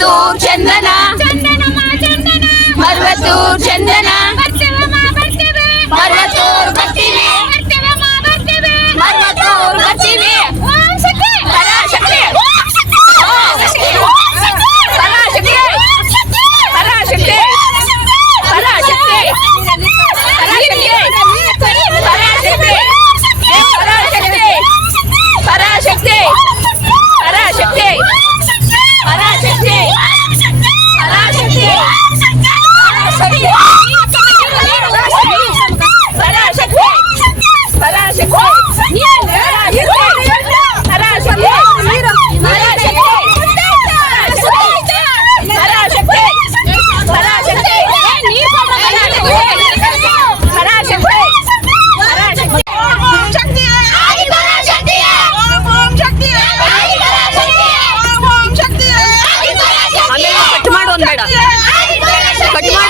మరువతూ చందన. మరువతూ చందన. మరువ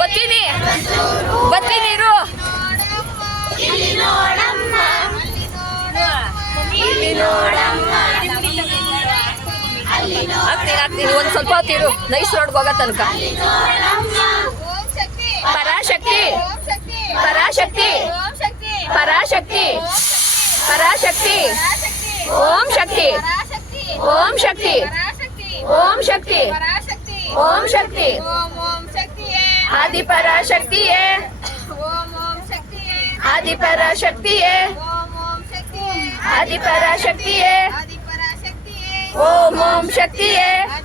ಬತ್ತೀನಿ. ಬತ್ತೀನಿ ಇರು. ಇಲ್ಲಿ ಇಲ್ಲಿ ಒಂದು ಸ್ವಲ್ಪ ಹೊತ್ತಿರು ನೈಸ್ ರೋಡ್ಗೆ ಹೋಗೋ ತನಕ. पराशक्ति। पराशक्ति। पराशक्ति। पराशक्ति। ओम शक्ति। ओम शक्ति। ओम शक्ति। ओम शक्ति। आदि पराशक्ति है। आदि पराशक्ति है। आदि पराशक्ति है। ओम ओम शक्ति है।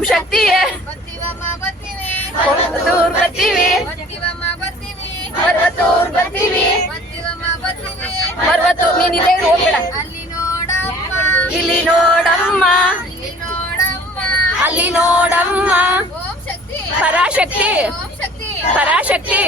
ಓಂ ಶಕ್ತಿಯೇ ಹೊರತೂರ್ ಬರ್ತೀವಿ. ಹೊರತೂರ್ ಬರ್ತೀವಿ. ಪರ್ವತ ನೀನ್ ಅಲ್ಲಿ ಹೋಗ್ಬೇಡ. ಇಲ್ಲಿ ನೋಡಮ್ಮ. ಅಲ್ಲಿ ನೋಡಮ್ಮ. ಪರಾಶಕ್ತಿ. ಪರಾಶಕ್ತಿ.